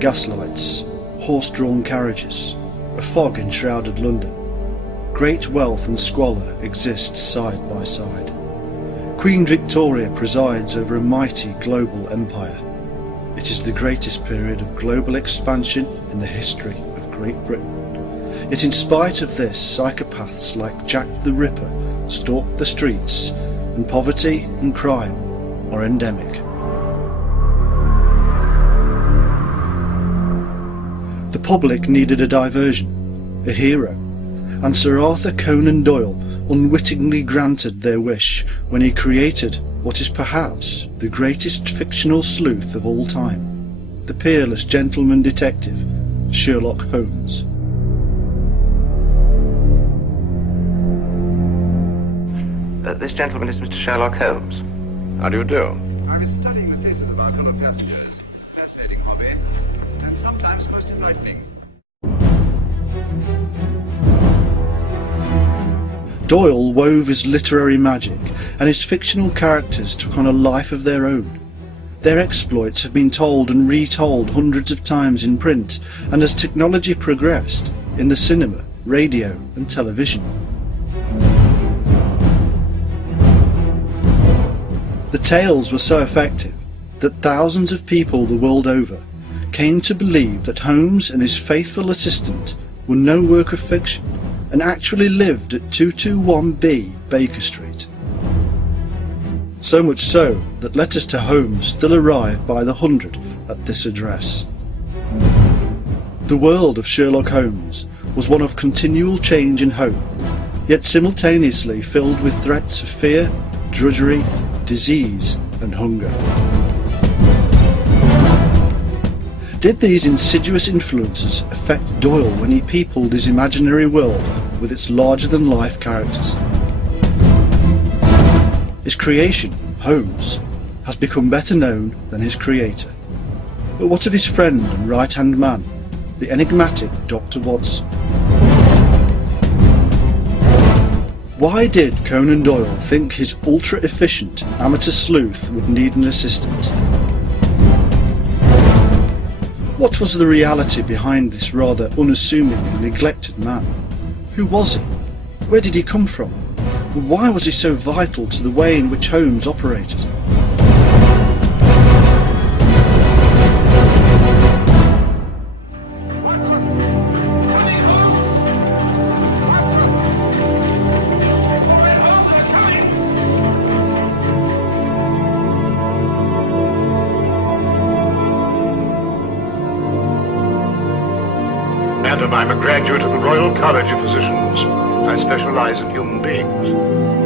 gaslights, horse-drawn carriages, a fog-enshrouded London. Great wealth and squalor exist side by side. Queen Victoria presides over a mighty global empire. It is the greatest period of global expansion in the history of Great Britain. Yet in spite of this, psychopaths like Jack the Ripper stalk the streets, and poverty and crime are endemic. The public needed a diversion, a hero, and Sir Arthur Conan Doyle unwittingly granted their wish when he created what is perhaps the greatest fictional sleuth of all time, the peerless gentleman detective, Sherlock Holmes. This gentleman is Mr. Sherlock Holmes. How do you do? I was studying the faces of our fellow passengers. Fascinating hobby, and sometimes most enlightening. Doyle wove his literary magic, and his fictional characters took on a life of their own. Their exploits have been told and retold hundreds of times in print, and as technology progressed, in the cinema, radio and television. The tales were so effective that thousands of people the world over came to believe that Holmes and his faithful assistant were no work of fiction and actually lived at 221B Baker Street. So much so that letters to Holmes still arrive by the hundred at this address. The world of Sherlock Holmes was one of continual change and hope, yet simultaneously filled with threats of fear, drudgery, disease and hunger. Did these insidious influences affect Doyle when he peopled his imaginary world with its larger-than-life characters? His creation, Holmes, has become better known than his creator. But what of his friend and right-hand man, the enigmatic Dr. Watson? Why did Conan Doyle think his ultra-efficient amateur sleuth would need an assistant? What was the reality behind this rather unassuming and neglected man? Who was he? Where did he come from? Why was he so vital to the way in which Holmes operated? Madam, I'm a graduate of the Royal College of Physicians. I specialize in human beings.